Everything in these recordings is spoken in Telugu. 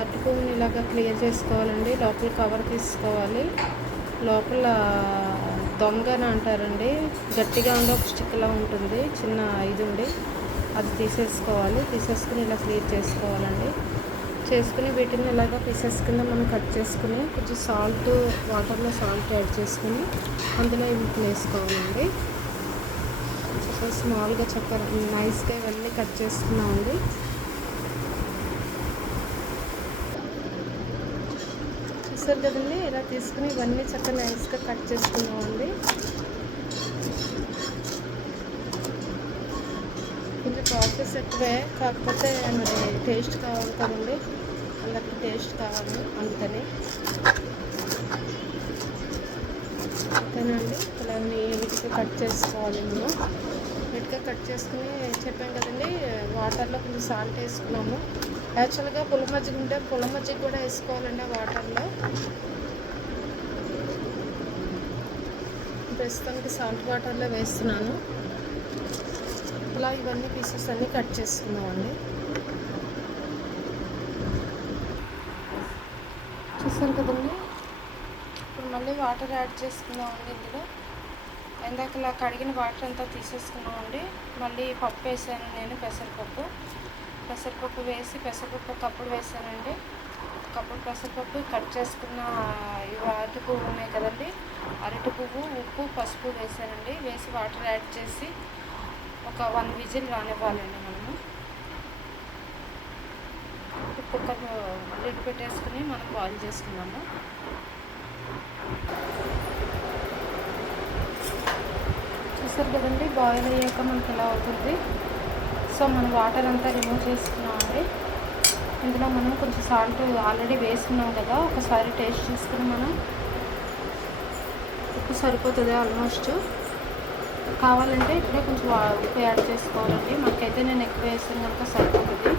అరటి ఇలాగా ఇలాగ క్లియర్ చేసుకోవాలండి. లోపల కవర్ తీసుకోవాలి. లోపల దొంగ అని అంటారండి. గట్టిగా ఉండే ఒక స్టిక్లా ఉంటుంది. చిన్న ఇది ఉండి అది తీసేసుకోవాలి. తీసేసుకుని ఇలా క్లియర్ చేసుకోవాలండి. చేసుకుని వీటిని ఇలాగ పీసెస్ కింద మనం కట్ చేసుకుని కొంచెం సాల్ట్ వాటర్లో సాల్ట్ యాడ్ చేసుకుని అందులో ఇవి వేసుకోవాలండి. సో స్మాల్గా చక్కెర నైస్గా ఇవన్నీ కట్ చేసుకున్నామండి. చూసారు కదండి ఇలా తీసుకుని ఇవన్నీ చక్కగా నైస్గా కట్ చేసుకున్నామండి కొంచెం ప్రాసెస్ ఎక్కువే కాకపోతే మరి టేస్ట్ కావాలి కదండి. అందరికి టేస్ట్ కావాలి అందుకని. ఓకేనండి ఇలా నీట్గా కట్ చేసుకోవాలి మనం. నీట్గా కట్ చేసుకుని చెప్పాం కదండి వాటర్లో కొంచెం సాల్ట్ వేసుకున్నాము. యాక్చువల్గా పుల మజ్జిగ ఉంటే పుల మజ్జిగ కూడా వేసుకోవాలండి వాటర్లో ప్రస్తుతానికి సాల్ట్ వాటర్లో వేస్తున్నాను. ఇలా ఇవన్నీ పీసెస్ అన్నీ కట్ చేసుకున్నామండి చూసారు కదండి? ఇప్పుడు మళ్ళీ వాటర్ యాడ్ చేసుకుందామండి ఇందులో. ఇందాక ఇలా కడిగిన వాటర్ అంతా తీసేసుకున్నామండి. మళ్ళీ పప్పు వేసాను నేను పెసరపప్పు. పెసరపప్పు వేసి పెసరపప్పు కప్పుడు వేసానండి కప్పుడు పెసరపప్పు కట్ చేసుకున్న ఇవి అరటి పువ్వు ఉన్నాయి కదండి. అరటి పువ్వు ఉప్పు పసుపు వేసానండి వేసి వాటర్ యాడ్ చేసి ఒక వన్ విజిల్ రానివ్వాలండి మనము. కుక్కర్ లిడ్ పెట్టేసుకుని మనం బాయిల్ చేసుకున్నాము. చూసారు కదండి బాయిల్ అయ్యాక మనకి ఇలా అవుతుంది? సో మనం వాటర్ అంతా రిమూవ్ చేసుకున్నామండి. ఇందులో మనం కొంచెం సాల్ట్ ఆల్రెడీ వేసుకున్నాం కదా ఒకసారి టేస్ట్ చేసుకుని మనం ఉప్పు సరిపోతుంది ఆల్మోస్ట్ కావాలంటే ఇప్పుడే కొంచెం ఉప్పు యాడ్ చేసుకోవాలండి. మనకైతే నేను ఎక్కువ వేసాను కనుక సరిపోతుంది.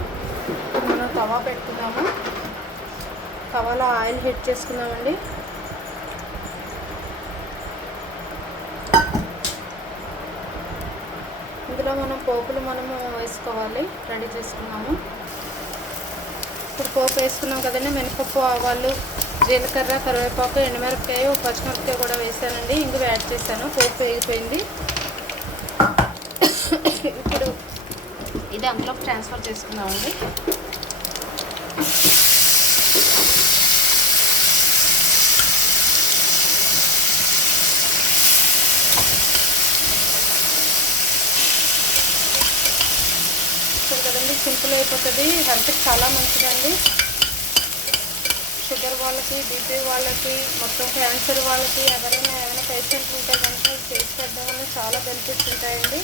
ఇప్పుడు మనం తవా పెట్టుకున్నాము. తవాలో ఆయిల్ హీట్ చేసుకున్నామండి. ఇందులో మనం పోపులు మనము వేసుకోవాలి. రెడీ చేసుకున్నాము. ఇప్పుడు పోపు వేసుకున్నాం కదండి. మినపప్పు ఆవాలు జీలకర్ర కరివేపాకు ఎండుమిరపకాయ పచ్చిమిరపకాయ కూడా వేసానండి. ఇంగువ యాడ్ చేశాను. పోపు వేగిపోయింది. ఇప్పుడు ఇది అందులోకి ట్రాన్స్ఫర్ చేసుకుందామండి. కదండి సింపుల్ అయిపోతుంది. హెల్త్కి చాలా మంచిదండి. షుగర్ వాళ్ళకి బీపీ వాళ్ళకి మొత్తం క్యాన్సర్ వాళ్ళకి ఎవరైనా ఏమైనా పేషెంట్లు ఉంటే కనుక చేసి పెట్టడం వల్ల చాలా బెనిఫిట్స్ ఉంటాయండి.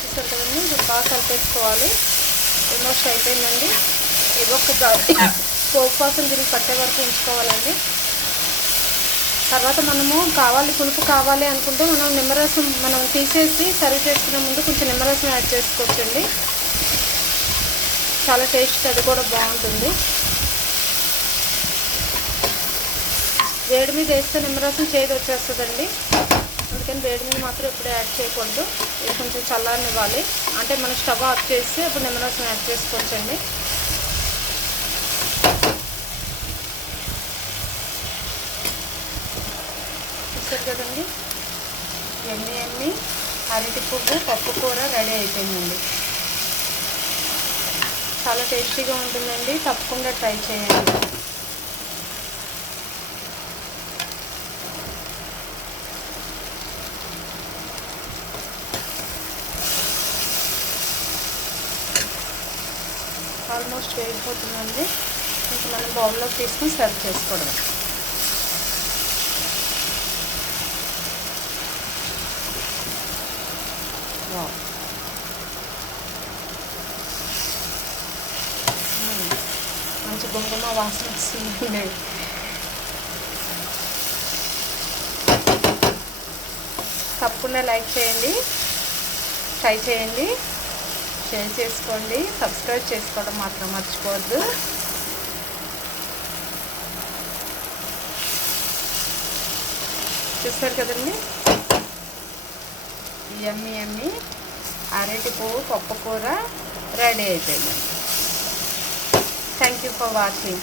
చూస్తారు కదండి బాగా కలిపేసుకోవాలి. ఆల్మోస్ట్ అయిపోయిందండి. ఇది ఒక పోపు కోసం దీనికి పట్టే వరకు ఉంచుకోవాలండి. తర్వాత మనము కావాలి పులుపు కావాలి అనుకుంటే మనం నిమ్మరసం మనం తీసేసి సర్వ్ చేసుకునే ముందు కొంచెం నిమ్మరసం యాడ్ చేసుకోవచ్చండి. చాలా టేస్ట్ అది కూడా బాగుంటుంది. వేడి మీద వేస్తే నిమ్మరసం చేదు వచ్చేస్తుందండి. అందుకని వేడి మీద మాత్రం ఎప్పుడు యాడ్ చేయకూడదు. ఇది కొంచెం చల్లారనివ్వాలి. అంటే మనం స్టవ్ ఆఫ్ చేసి అప్పుడు నిమ్మరసం యాడ్ చేసుకోవచ్చండి చూస్తారు కదండి? ఎమ్మి ఎమ్మి అరటి పువ్వు పప్పు కూర రెడీ అయిపోయిందండి. చాలా టేస్టీగా ఉంటుందండి. తప్పకుండా ట్రై చేయండి. ఆల్మోస్ట్ వేగిపోతుందండి. ఇంకా మనం బౌల్లోకి తీసుకుని సర్వ్ చేసుకోవడం వావ్. మంచి గుమగుమ వాసన వస్తుందండి తప్పకుండా లైక్ చేయండి。ట్రై చేయండి。షేర్ చేసుకోండి。సబ్స్క్రైబ్ చేసుకోవడం మాత్రం మర్చిపోవద్దు. చూస్తారు కదండి? ఎమ్మి ఎమ్మి అరటి పువ్వు పప్పు కూర రెడీ అయిపోయింది. Thank you for watching